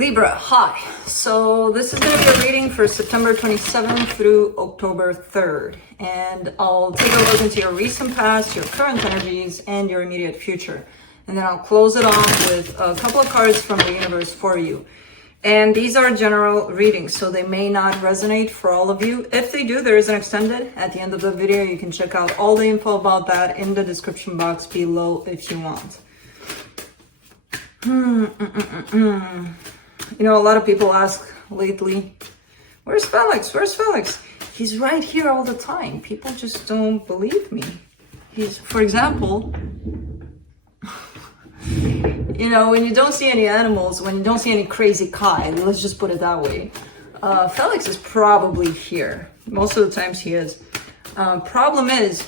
Libra, hi. So this is going to be a reading for September 27th through October 3rd. And I'll take a look into your recent past, your current energies, and your immediate future. And then I'll close it off with a couple of cards from the universe for you. And these are general readings, so they may not resonate for all of you. If they do, there is an extended at the end of the video. You can check out all the info about that in the description box below if you want. You know, a lot of people ask lately, where's Felix? Where's Felix? He's right here all the time. People just don't believe me. He's, for example, you know, when you don't see any animals, when you don't see any crazy Kai, let's just put it that way, Felix is probably here. Most of the times he is. Problem is,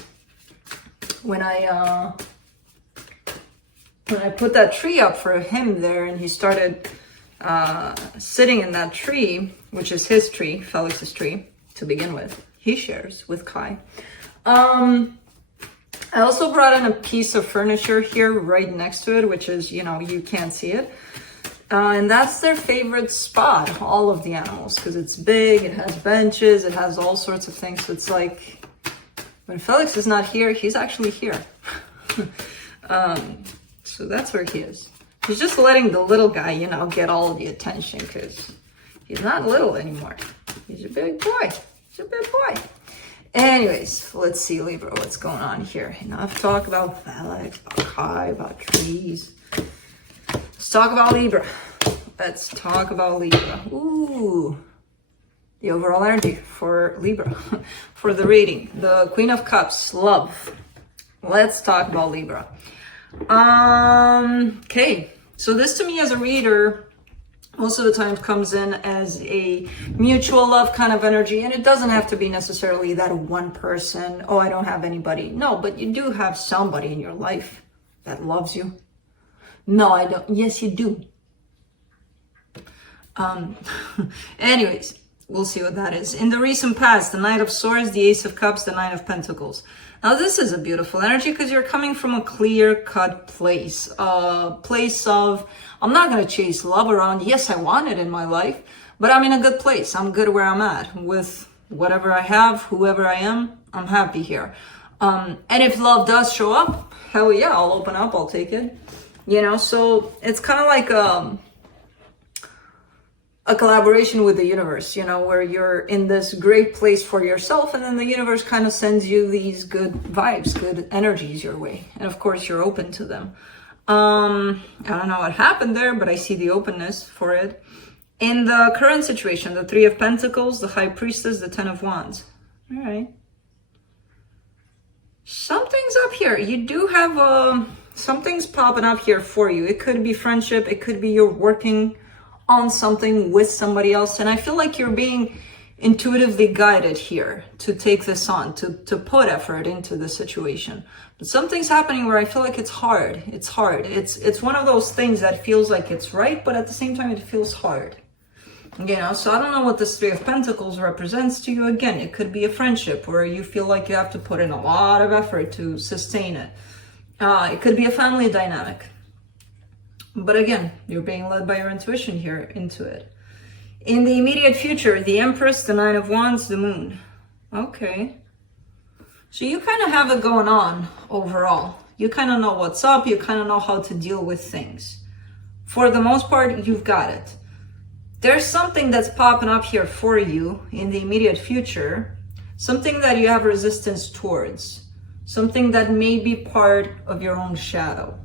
when I put that tree up for him there and he started sitting in that tree, which is his tree, Felix's tree, to begin with, he shares with Kai. I also brought in a piece of furniture here right next to it, which is, you know, you can't see it. And that's their favorite spot, all of the animals, because it's big, it has benches, it has all sorts of things. So it's like, when Felix is not here, he's actually here. So that's where he is. He's just letting the little guy, you know, get all the attention because he's not little anymore. He's a big boy. He's a big boy. Anyways, let's see, Libra, what's going on here. Enough talk about Felix, about Kai, about trees. Let's talk about Libra. Let's talk about Libra. Ooh, the overall energy for Libra, for the reading. The Queen of Cups, love. Let's talk about Libra. Okay, so this to me as a reader most of the time comes in as a mutual love kind of energy, and it doesn't have to be necessarily that one person, oh, I don't have anybody. No, but you do have somebody in your life that loves you. No, I don't. Yes, you do. Anyways, we'll see what that is. In the recent past, the Knight of Swords, the Ace of Cups, the Knight of Pentacles. Now, this is a beautiful energy because you're coming from a clear-cut place. A place of, I'm not going to chase love around. Yes, I want it in my life, but I'm in a good place. I'm good where I'm at. With whatever I have, whoever I am, I'm happy here. And if love does show up, hell yeah, I'll open up, I'll take it. You know, so it's kind of like a collaboration with the universe, you know, where you're in this great place for yourself, and then the universe kind of sends you these good vibes, good energies your way. And of course, you're open to them. I don't know what happened there, but I see the openness for it. In the current situation, the Three of Pentacles, the High Priestess, the Ten of Wands. All right. Something's up here. You do have something's popping up here for you. It could be friendship. It could be you're working on something with somebody else, and I feel like you're being intuitively guided here to take this on, to put effort into the situation. But something's happening where I feel like it's hard. It's hard. It's one of those things that feels like it's right, but at the same time it feels hard. You know, so I don't know what this Three of Pentacles represents to you. Again, it could be a friendship where you feel like you have to put in a lot of effort to sustain it. It could be a family dynamic. But again, you're being led by your intuition here into it. In the immediate future, the Empress, the Nine of Wands, the Moon. Okay. So you kind of have it going on overall. You kind of know what's up. You kind of know how to deal with things. For the most part, you've got it. There's something that's popping up here for you in the immediate future. Something that you have resistance towards. Something that may be part of your own shadow.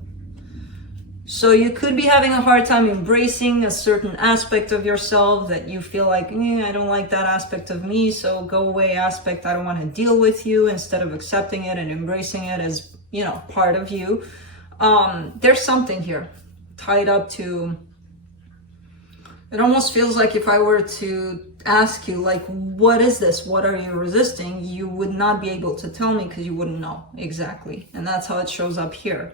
So you could be having a hard time embracing a certain aspect of yourself that you feel like, I don't like that aspect of me, so go away aspect, I don't want to deal with you, instead of accepting it and embracing it as, you know, part of you. There's something here tied up to, it almost feels like if I were to ask you, like, what is this? What are you resisting? You would not be able to tell me because you wouldn't know exactly. And that's how it shows up here.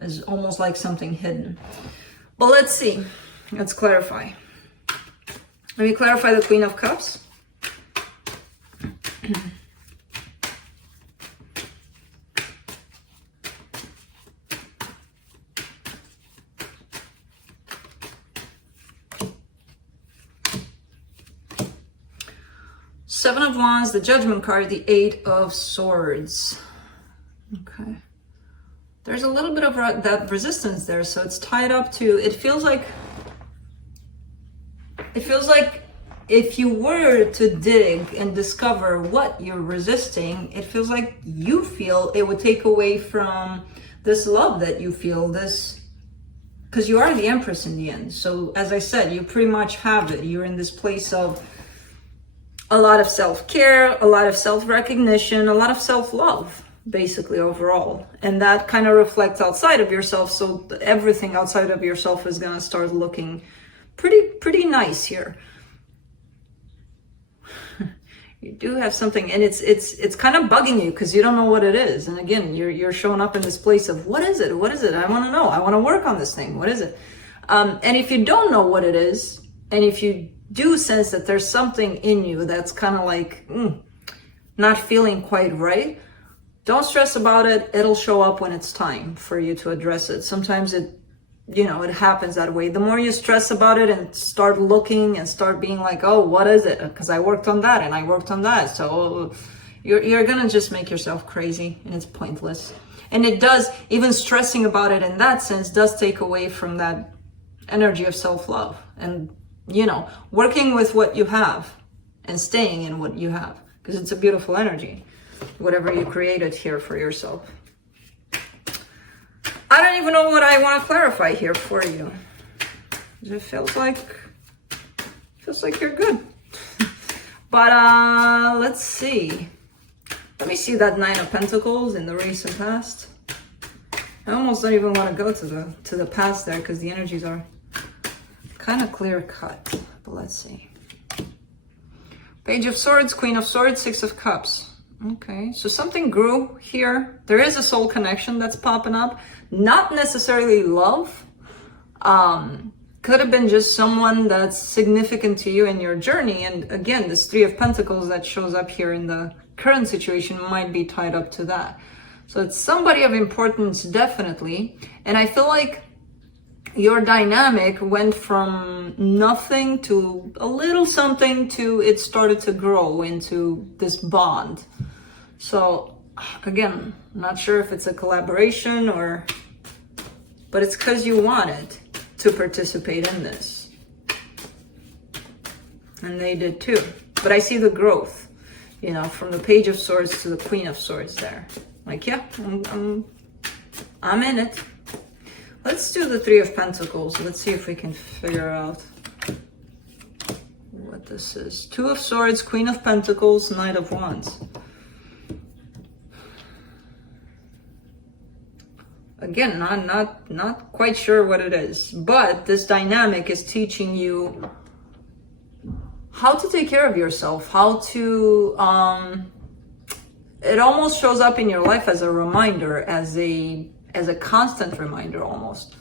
Is almost like something hidden. But let's see. Let's clarify. Let me clarify the Queen of Cups. Seven of Wands, the Judgment card, the Eight of Swords. Okay. There's a little bit of that resistance there, so it's tied up to, it feels like if you were to dig and discover what you're resisting, it feels like you feel it would take away from this love that you feel, this, because you are the Empress in the end. So as I said, you pretty much have it. You're in this place of a lot of self-care, a lot of self-recognition, a lot of self-love, basically, overall. And that kind of reflects outside of yourself. So everything outside of yourself is going to start looking pretty nice here. You do have something, and it's kind of bugging you because you don't know what it is. And again, you're showing up in this place of, what is it? What is it? I want to know. I want to work on this thing. What is it? And if you don't know what it is, and if you do sense that there's something in you that's kind of like not feeling quite right, don't stress about it. It'll show up when it's time for you to address it. Sometimes it happens that way. The more you stress about it and start looking and start being like, oh, what is it? Because I worked on that and I worked on that. So you're going to just make yourself crazy, and it's pointless. And it does, even stressing about it in that sense does take away from that energy of self-love and, working with what you have and staying in what you have, because it's a beautiful energy, whatever you created here for yourself. I don't even know what I want to clarify here for you. It feels like you're good. But let's see. Let me see that Nine of Pentacles in the recent past. I almost don't even want to go to the past there because the energies are kind of clear cut. But let's see. Page of Swords, Queen of Swords, Six of Cups. Okay, so something grew here. There is a soul connection that's popping up. Not necessarily love. Could have been just someone that's significant to you in your journey. And again, this Three of Pentacles that shows up here in the current situation might be tied up to that. So it's somebody of importance, definitely. And I feel like your dynamic went from nothing to a little something to it started to grow into this bond. So again, not sure if it's a collaboration but it's because you wanted to participate in this. And they did too. But I see the growth, from the Page of Swords to the Queen of Swords there. Like, yeah, I'm in it. Let's do the Three of Pentacles. Let's see if we can figure out what this is. Two of Swords, Queen of Pentacles, Knight of Wands. Again, not quite sure what it is, but this dynamic is teaching you how to take care of yourself, how to, it almost shows up in your life as a reminder, as a constant reminder almost.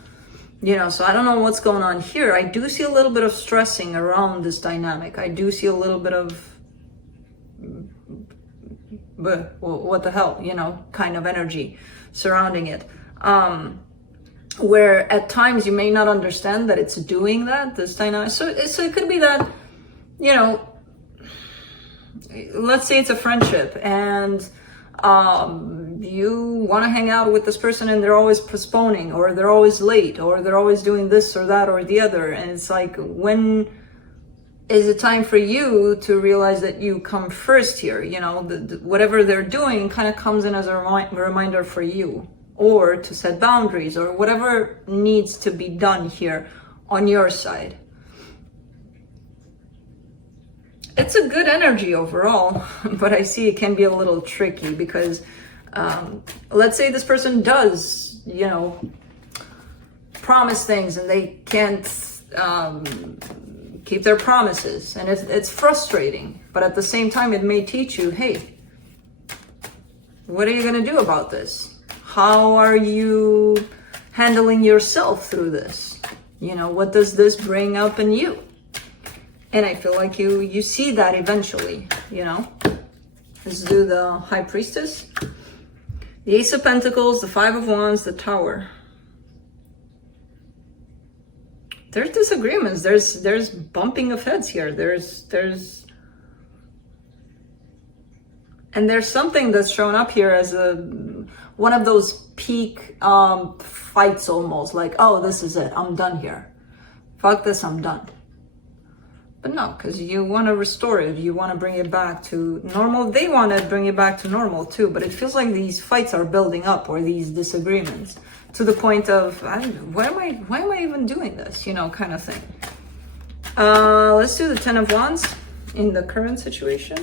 So I don't know what's going on here. I do see a little bit of stressing around this dynamic. I do see a little bit of, what the hell, kind of energy surrounding it. Where at times you may not understand that it's doing that, this dynamic. So it could be that, let's say it's a friendship and you want to hang out with this person and they're always postponing, or they're always late, or they're always doing this or that or the other. And it's like, when is it time for you to realize that you come first here? Whatever they're doing kind of comes in as a reminder for you, or to set boundaries, or whatever needs to be done here on your side. It's a good energy overall, but I see it can be a little tricky because let's say this person does, promise things and they can't keep their promises, and it's frustrating. But at the same time, it may teach you, hey, what are you going to do about this? How are you handling yourself through this? What does this bring up in you? And I feel like you see that eventually, Let's do the High Priestess. The Ace of Pentacles, the Five of Wands, the Tower. There's disagreements. There's bumping of heads here. There's And there's something that's shown up here as one of those peak fights almost, like, oh, this is it, I'm done here. Fuck this, I'm done. But no, because you want to restore it, you want to bring it back to normal. They want to bring it back to normal too, but it feels like these fights are building up, or these disagreements, to the point of, why am I even doing this, you know, kind of thing. Let's do the Ten of Wands in the current situation.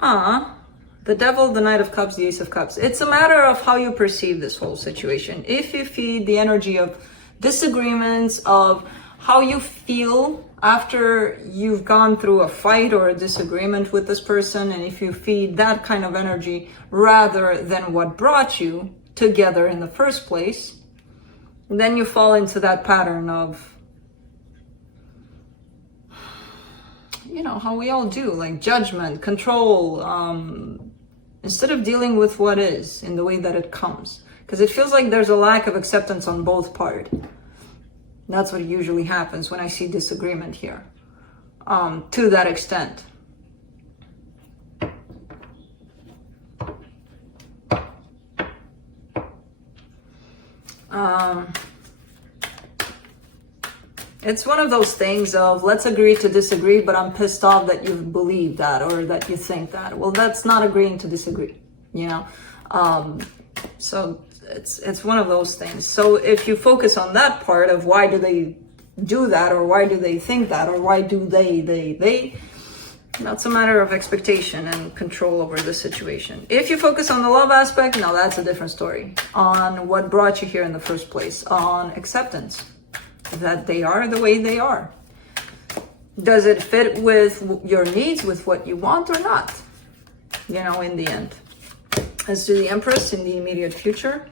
The Devil, the Knight of Cups, the Ace of Cups. It's a matter of how you perceive this whole situation. If you feed the energy of disagreements, of how you feel after you've gone through a fight or a disagreement with this person, and if you feed that kind of energy rather than what brought you together in the first place, then you fall into that pattern of, you know, how we all do, like judgment, control, instead of dealing with what is in the way that it comes. Because it feels like there's a lack of acceptance on both parts. That's what usually happens when I see disagreement here, to that extent. It's one of those things of, let's agree to disagree, but I'm pissed off that you believe that or that you think that. Well, that's not agreeing to disagree, you know? So it's one of those things. So if you focus on that part of why do they do that, or why do they think that, or why do they, that's a matter of expectation and control over the situation. If you focus on the love aspect, now that's a different story. On what brought you here in the first place, on acceptance, that they are the way they are. Does it fit with your needs, with what you want or not? You know, in the end. Let's do the Empress in the immediate future.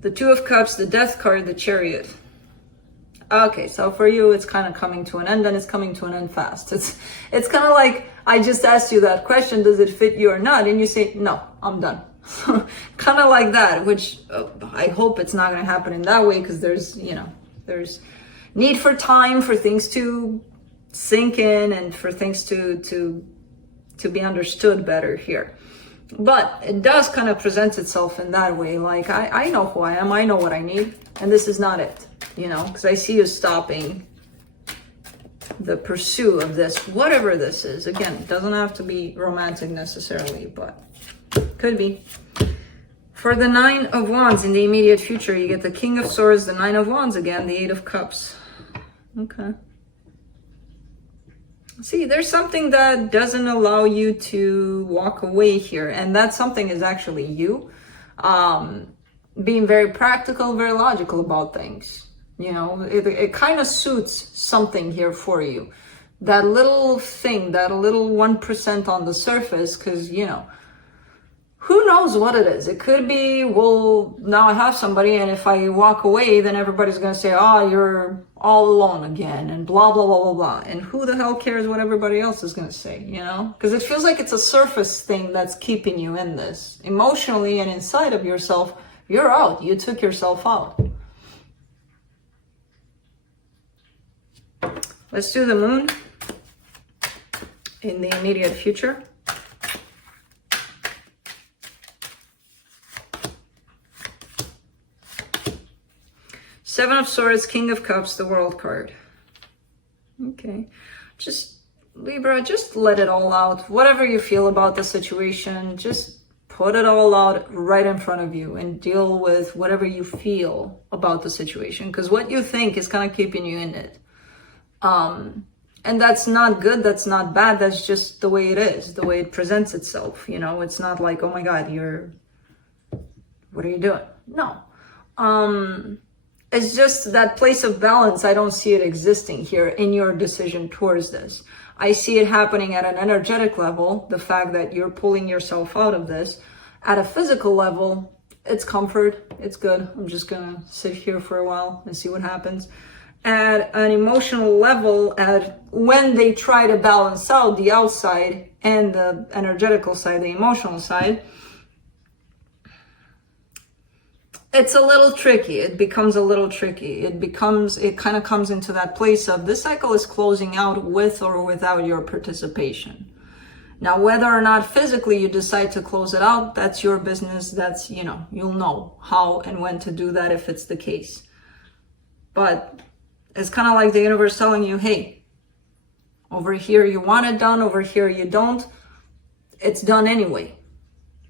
The Two of Cups, the Death card, the Chariot. Okay, so for you, it's kind of coming to an end, and it's coming to an end fast. It's kind of like, I just asked you that question, does it fit you or not? And you say, no, I'm done. Kind of like that, which I hope it's not going to happen in that way, because there's, you know, there's need for time for things to sink in and for things to be understood better here. But it does kind of present itself in that way. Like, I know who I am. I know what I need. And this is not it, you know, because I see you stopping the pursuit of this, whatever this is. Again, it doesn't have to be romantic necessarily, but could be. For the Nine of Wands in the immediate future, you get the King of Swords, the Nine of Wands again, the Eight of Cups. Okay. See, there's something that doesn't allow you to walk away here. And that something is actually you. Being very practical, very logical about things. You know, it kind of suits something here for you. That little thing, that little 1% on the surface, because, you know, who knows what it is? It could be, well, now I have somebody, and if I walk away, then everybody's going to say, oh, you're all alone again, and blah, blah, blah, blah, blah. And who the hell cares what everybody else is going to say, you know? Because it feels like it's a surface thing that's keeping you in this. Emotionally and inside of yourself, you're out. You took yourself out. Let's do the Moon in the immediate future. Seven of Swords, King of Cups, the World card. Okay. Just, Libra, just let it all out. Whatever you feel about the situation, just put it all out right in front of you and deal with whatever you feel about the situation. Because what you think is kind of keeping you in it. And that's not good, that's not bad, that's just the way it is, the way it presents itself. You know, it's not like, oh my God, what are you doing? No. It's just that place of balance. I don't see it existing here in your decision towards this. I see it happening at an energetic level, the fact that you're pulling yourself out of this. At a physical level, it's comfort, it's good. I'm just gonna sit here for a while and see what happens. At an emotional level, when they try to balance out the outside and the energetical side, the emotional side, it's a little tricky. It becomes a little tricky. It kind of comes into that place of this cycle is closing out with or without your participation. Now, whether or not physically you decide to close it out, that's your business. That's, you'll know how and when to do that if it's the case. But it's kind of like the universe telling you, hey, over here you want it done, over here you don't. It's done anyway.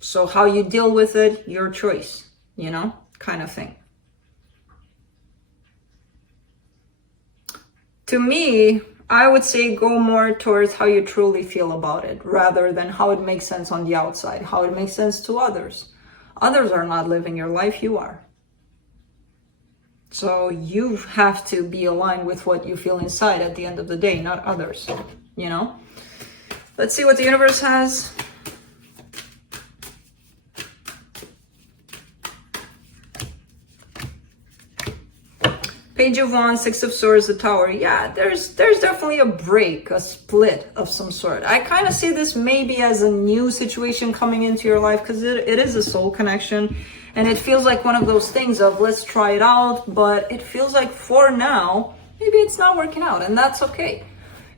So how you deal with it, your choice, kind of thing. To me, I would say go more towards how you truly feel about it rather than how it makes sense on the outside, how it makes sense to others. Others are not living your life, you are. So you have to be aligned with what you feel inside at the end of the day, not others, Let's see what the universe has. Page of Wands, Six of Swords, the Tower. Yeah, there's definitely a break, a split of some sort. I kind of see this maybe as a new situation coming into your life because it is a soul connection. And it feels like one of those things of let's try it out. But it feels like for now, maybe it's not working out. And that's okay.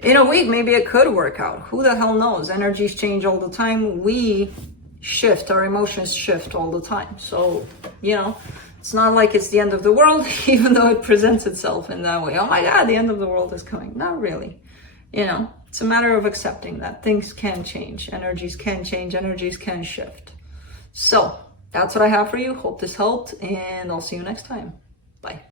In a week, maybe it could work out. Who the hell knows? Energies change all the time. We shift. Our emotions shift all the time. So, it's not like it's the end of the world, even though it presents itself in that way. Oh my God, the end of the world is coming. Not really. It's a matter of accepting that things can change. Energies can change. Energies can shift. So that's what I have for you. Hope this helped, and I'll see you next time. Bye.